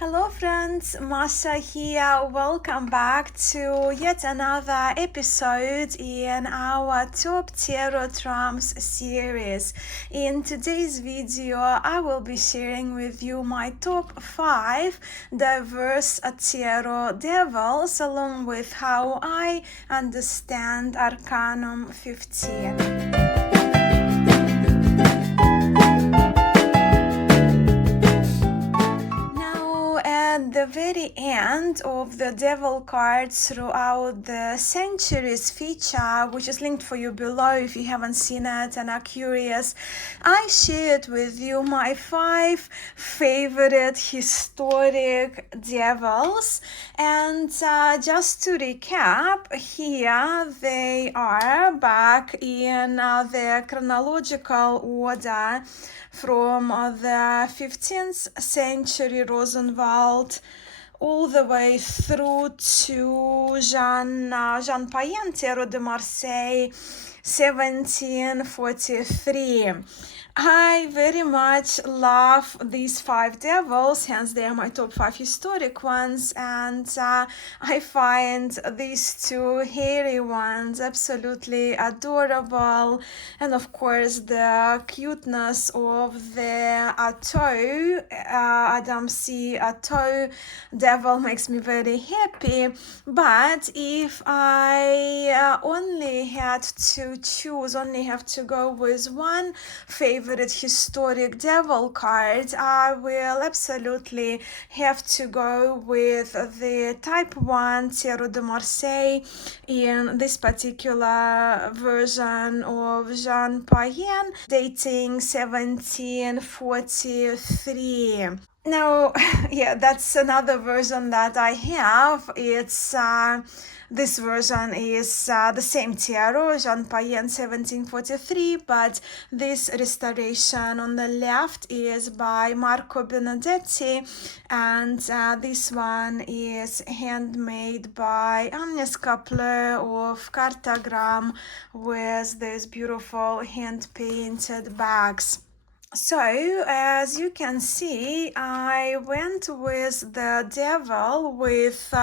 Hello friends, Mascha here. Welcome back to yet another episode in our Top Tarot Trumps series. In today's video, I will be sharing with you my top 5 diverse tarot devils along with how I understand Arcanum 15. At the very end of the devil cards throughout the centuries feature, which is linked for you below if you haven't seen it and are curious, I shared with you my 5 favorite historic devils. And just to recap, here they are back in their chronological order from the 15th century Rosenwald all the way through to Jean Payen, Tarot de Marseille, 1743. I very much love these 5 devils, hence they are my top 5 historic ones, and I find these 2 hairy ones absolutely adorable, and of course the cuteness of the Atau, Adam C. Atau devil makes me very happy. But if I only had to choose, only have to go with one favorite historic devil card, I will absolutely have to go with the type 1 Tarot de Marseille in this particular version of Jean Payen, dating 1743. Now, yeah, that's another version that I have. It's this version is the same tarot, Jean Payen 1743, but this restoration on the left is by Marco Benedetti, and this one is handmade by Agnes Kapler of Cartagram with these beautiful hand-painted bags. So, as you can see, I went with the devil with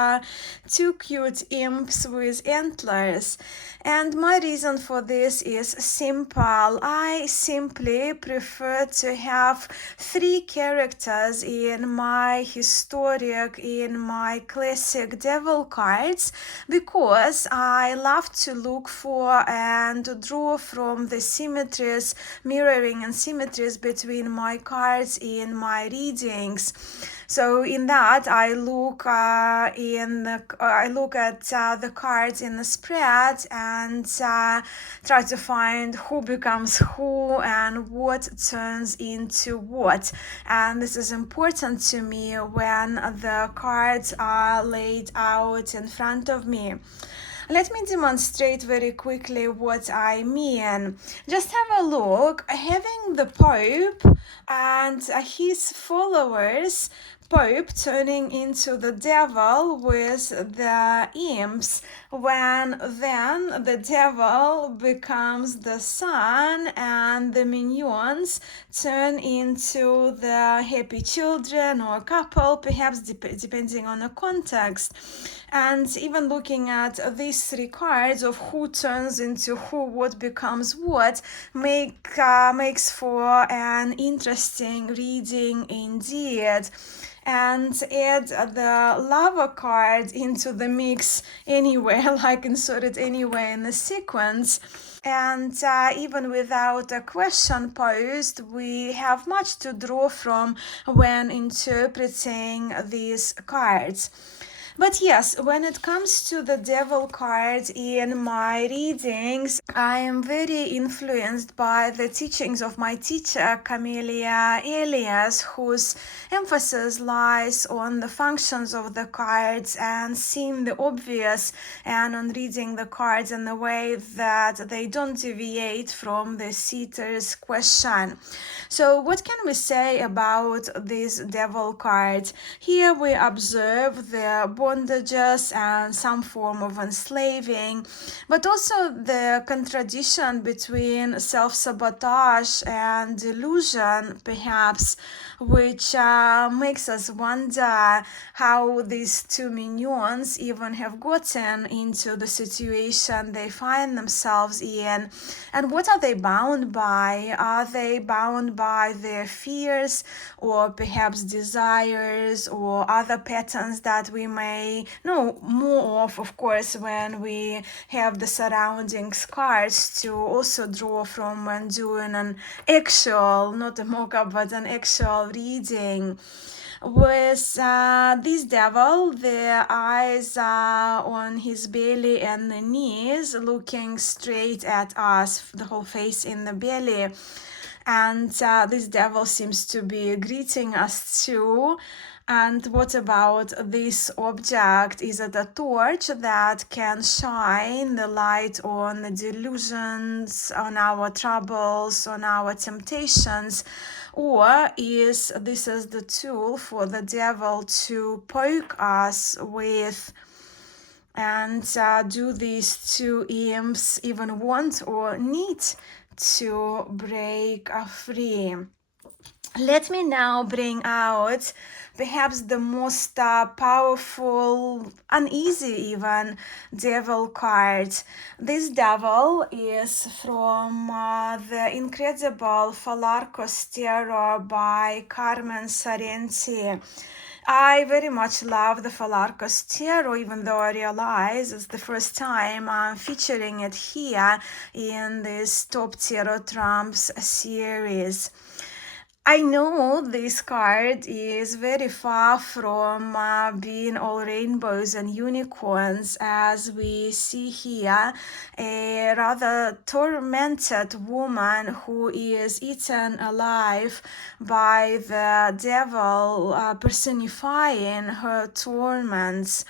2 cute imps with antlers. And my reason for this is simple. I simply prefer to have 3 characters in my historic, in my classic devil cards, because I love to look for and draw from the symmetries, mirroring and symmetries between my cards in my readings. So in that I look at the cards in the spread and try to find who becomes who and what turns into what. And this is important to me when the cards are laid out in front of me. Let me demonstrate very quickly what I mean. Just have a look. Having the Pope and his followers, Pope turning into the devil with the imps, when then the devil becomes the sun and the minions turn into the happy children or couple, perhaps depending on the context. And even looking at these 3 cards of who turns into who, what becomes what, makes for an interesting reading indeed. And add the lava card into the mix anywhere, like insert it anywhere in the sequence. And even without a question posed, we have much to draw from when interpreting these cards. But yes, when it comes to the devil card in my readings, I am very influenced by the teachings of my teacher, Camelia Elias, whose emphasis lies on the functions of the cards and seeing the obvious, and on reading the cards in the way that they don't deviate from the seater's question. So what can we say about this devil card? Here we observe the bondages and some form of enslaving, but also the contradiction between self-sabotage and delusion, perhaps, which makes us wonder how these two minions even have gotten into the situation they find themselves in, and what are they bound by? Are they bound by their fears, or perhaps desires, or other patterns that we may know more of course, when we have the surrounding cards to also draw from when doing an actual, not a mock-up, but an actual reading. With this devil, the eyes are on his belly and the knees, looking straight at us, the whole face in the belly. And this devil seems to be greeting us too. And what about this object? Is it a torch that can shine the light on the delusions, on our troubles, on our temptations? Or is this is the tool for the devil to poke us with? And do these two imps even want or need to break free? Let me now bring out perhaps the most powerful, uneasy even, devil card. This devil is from the incredible Falarcos Tarot by Carmen Sarenti. I very much love the Falarcos Tarot, even though I realize it's the first time I'm featuring it here in this Top Tarot Trumps series. I know this card is very far from being all rainbows and unicorns, as we see here a rather tormented woman who is eaten alive by the devil, personifying her torments.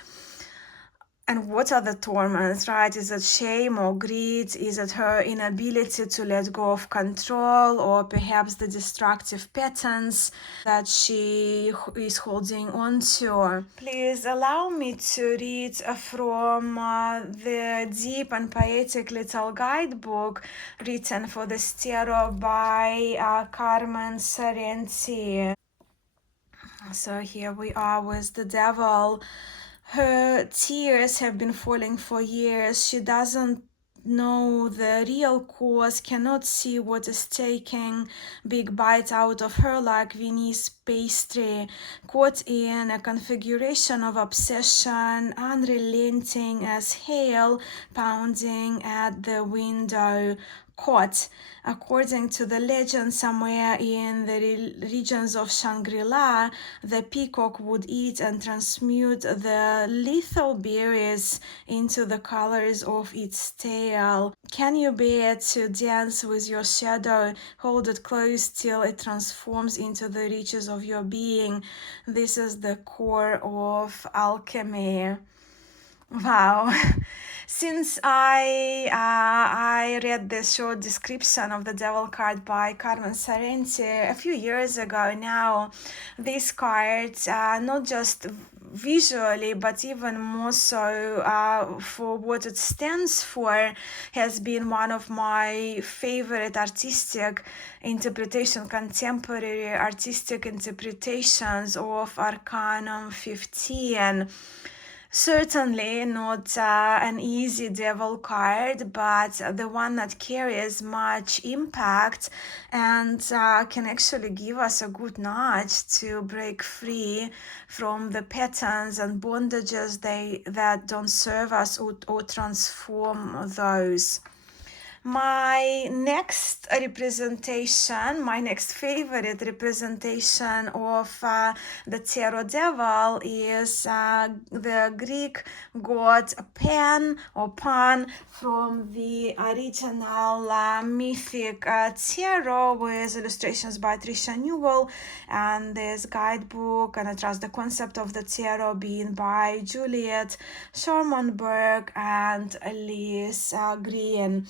And what are the torments, right? Is it shame or greed? Is it her inability to let go of control, or perhaps the destructive patterns that she is holding on to? Please allow me to read from the deep and poetic little guidebook written for this tarot by Carmen Sarenti. So here we are with the devil. Her tears have been falling for years. She doesn't know the real cause, cannot see what is taking big bites out of her like Viennese pastry, caught in a configuration of obsession, unrelenting as hail pounding at the window. Caught, according to the legend, somewhere in the regions of Shangri-La, the peacock would eat and transmute the lethal berries into the colors of its tail. Can you bear to dance with your shadow? Hold it close till it transforms into the riches of your being. This is the core of alchemy. Wow. Since I read this short description of the devil card by Carmen Sarenti a few years ago now, this card, not just visually but even more so for what it stands for, has been one of my favorite artistic interpretation, contemporary artistic interpretations of Arcanum 15. Certainly not an easy devil card, but the one that carries much impact and can actually give us a good nudge to break free from the patterns and bondages that don't serve us, or transform those. My next representation, my next favorite representation of the tarot devil is the Greek god Pan or Pan from the original mythic tarot, with illustrations by Tricia Newell, and this guidebook, and I trust the concept of the tarot being by Juliet Sharmonberg and Liz Green.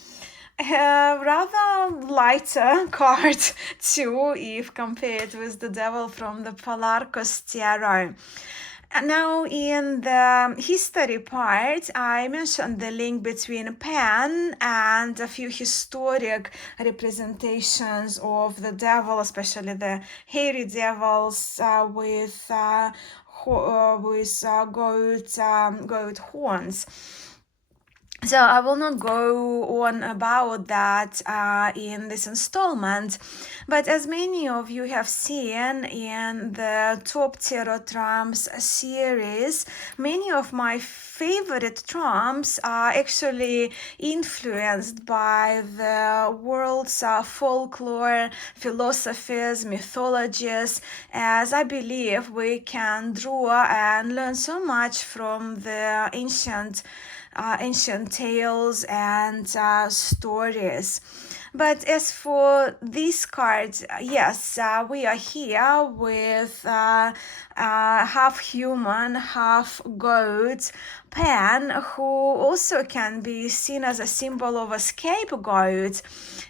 A rather lighter card too, if compared with the devil from the Falarcos Tarot. And now, in the history part, I mentioned the link between Pan and a few historic representations of the devil, especially the hairy devils with goat horns. So I will not go on about that in this installment, but as many of you have seen in the Top Tarot Trumps series, many of my favorite trumps are actually influenced by the world's folklore, philosophies, mythologies, as I believe we can draw and learn so much from the ancient tales and stories. But as for these cards, yes, we are here with half human, half goat Pan, who also can be seen as a symbol of a scapegoat,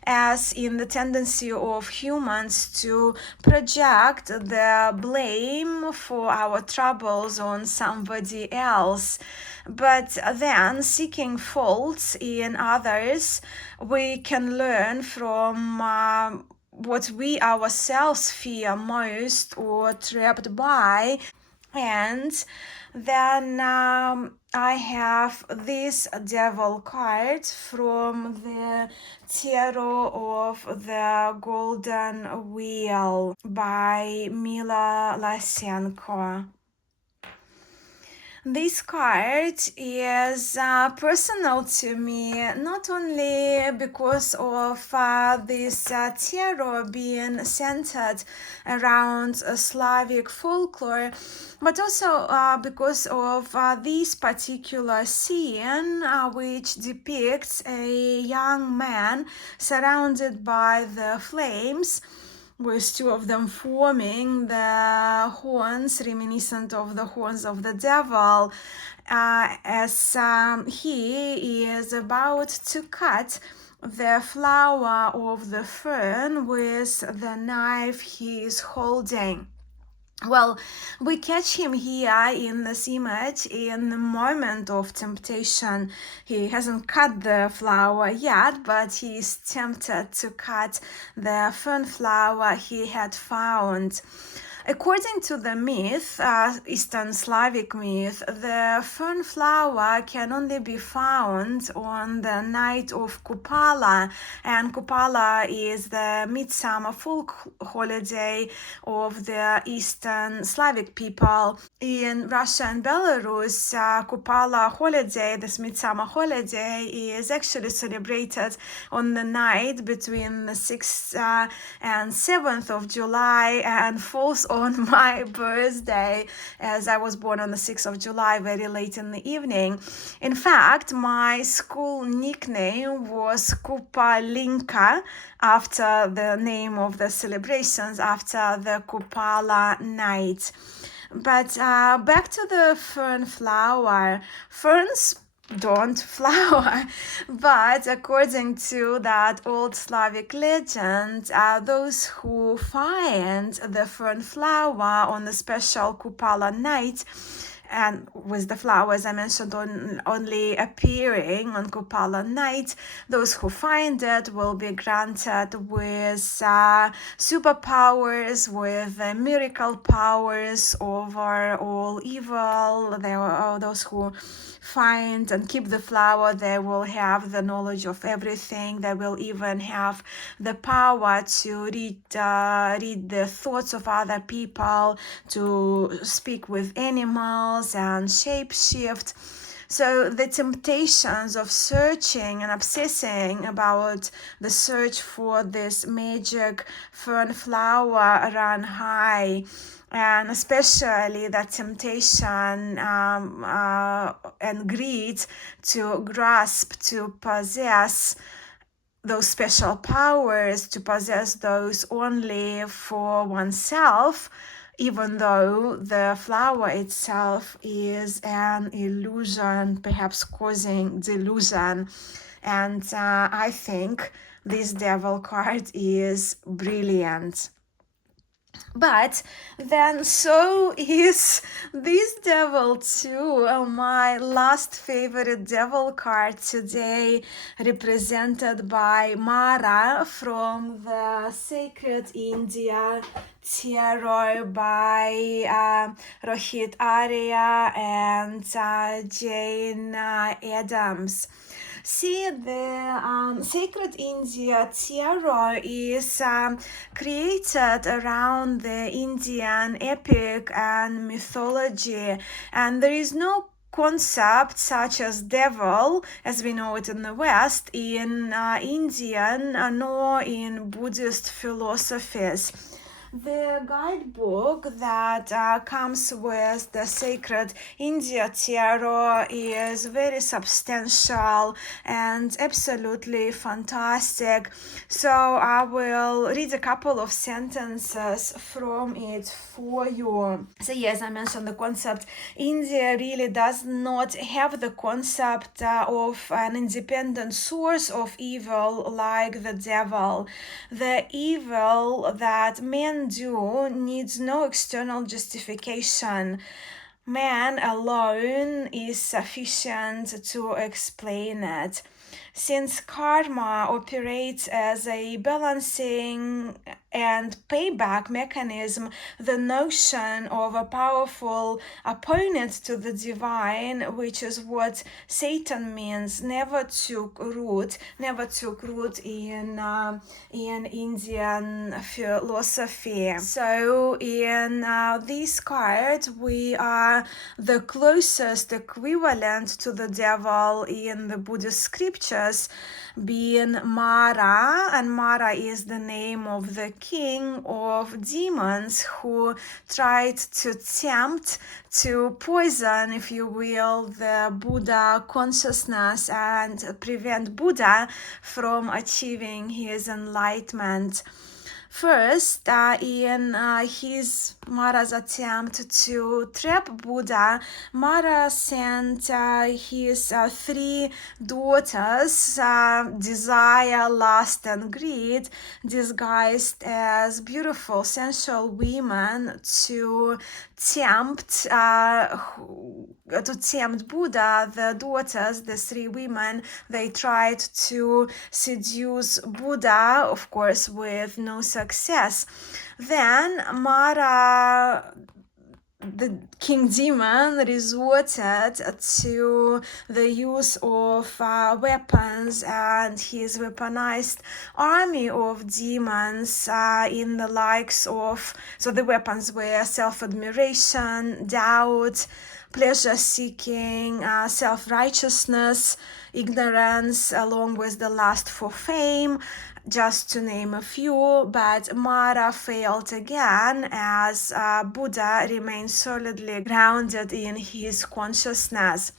as in the tendency of humans to project the blame for our troubles on somebody else. But then, seeking faults in others, we can learn from what we ourselves fear most or trapped by. And then I have this devil card from the Tarot of the Golden Wheel by Mila Lysenko. This card is personal to me, not only because of this tarot being centered around Slavic folklore, but also because of this particular scene, which depicts a young man surrounded by the flames, with two of them forming the horns reminiscent of the horns of the devil, as he is about to cut the flower of the fern with the knife he is holding. Well, we catch him here in this image in the moment of temptation. He hasn't cut the flower yet, but he is tempted to cut the fern flower he had found. According to the myth, Eastern Slavic myth, the fern flower can only be found on the night of Kupala, and Kupala is the midsummer folk holiday of the Eastern Slavic people. In Russia and Belarus, Kupala holiday, this midsummer holiday, is actually celebrated on the night between the 6th and 7th of July and falls on my birthday, as I was born on the 6th of July, very late in the evening. In fact, my school nickname was Kupalinka, after the name of the celebrations, after the Kupala night. But back to the fern flower. Ferns don't flower, but according to that old Slavic legend, those who find the fern flower on the special Kupala night, and with the flowers I mentioned only appearing on Kupala night, those who find it will be granted with superpowers, with miracle powers over all evil. There are those who find and keep the flower, they will have the knowledge of everything. They will even have the power to read the thoughts of other people, to speak with animals and shapeshift. So the temptations of searching and obsessing about the search for this magic fern flower run high, and especially that temptation and greed to grasp, to possess those special powers, to possess those only for oneself, even though the flower itself is an illusion, perhaps causing delusion. And I think this devil card is brilliant. But then so is this devil too. My last favorite devil card today, represented by Mara from the Sacred India Tarot by Rohit Arya and Jane Adams. See, the Sacred India Tarot is created around the Indian epic and mythology, and there is no concept such as devil as we know it in the West in Indian nor in Buddhist philosophies. The guidebook that comes with the Sacred India Tarot is very substantial and absolutely fantastic. So I will read a couple of sentences from it for you. So yes, I mentioned the concept. India really does not have the concept of an independent source of evil like the devil. The evil that men do needs no external justification. Man alone is sufficient to explain it. Since karma operates as a balancing and payback mechanism, the notion of a powerful opponent to the divine, which is what Satan means, never took root in Indian philosophy. So in this card, we are the closest equivalent to the devil in the Buddhist scriptures, being Mara, and Mara is the name of the king of demons who tried to tempt, to poison, if you will, the Buddha consciousness and prevent Buddha from achieving his enlightenment. First, in his Mara's attempt to trap Buddha, Mara sent his three daughters, Desire, Lust, and Greed, disguised as beautiful, sensual women, to tempt Buddha. The daughters, the three women, they tried to seduce Buddha, of course, with no success. Then Mara, the king demon, resorted to the use of weapons, and his weaponized army of demons in the likes of, so the weapons were self-admiration, doubt, pleasure-seeking, self-righteousness, ignorance, along with the lust for fame, just to name a few. But Mara failed again as Buddha remained solidly grounded in his consciousness.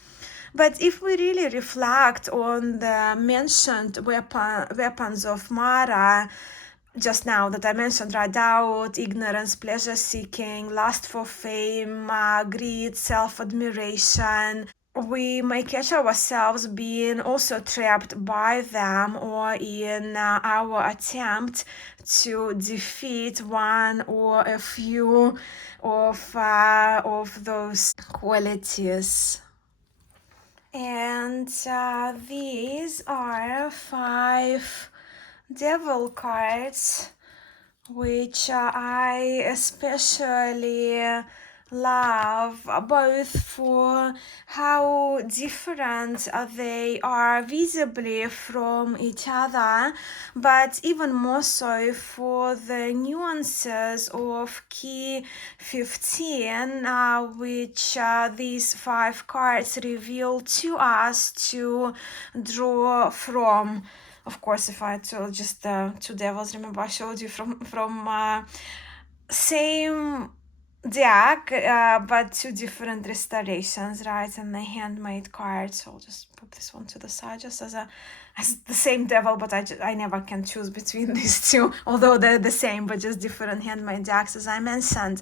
But if we really reflect on the mentioned weapons of Mara, just now that I mentioned, right? Doubt, ignorance, pleasure-seeking, lust for fame, greed, self-admiration, we may catch ourselves being also trapped by them, or in our attempt to defeat one or a few of those qualities. And these are 5 devil cards which I especially love, both for how different they are visibly from each other, but even more so for the nuances of key 15, which these 5 cards reveal to us to draw from. Of course, if I told just 2 devils, remember I showed you from same deck, but 2 different restorations, right? And the handmade cards. So I'll just put this one to the side just as the same devil, but I never can choose between these 2, although they're the same, but just different handmade decks, as I mentioned.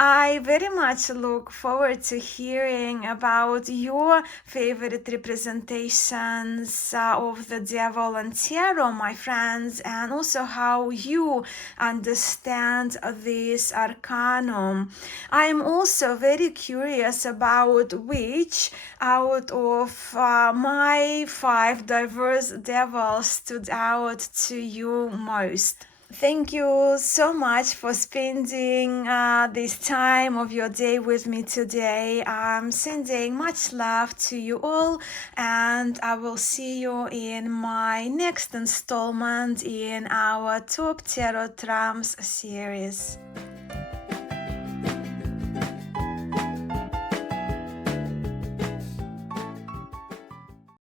I very much look forward to hearing about your favorite representations of the devil and tarot, my friends, and also how you understand this arcanum. I am also very curious about which out of my 5 diverse devils stood out to you most. Thank you so much for spending this time of your day with me today. I'm sending much love to you all, and I will see you in my next installment in our Top Tarot Trumps series.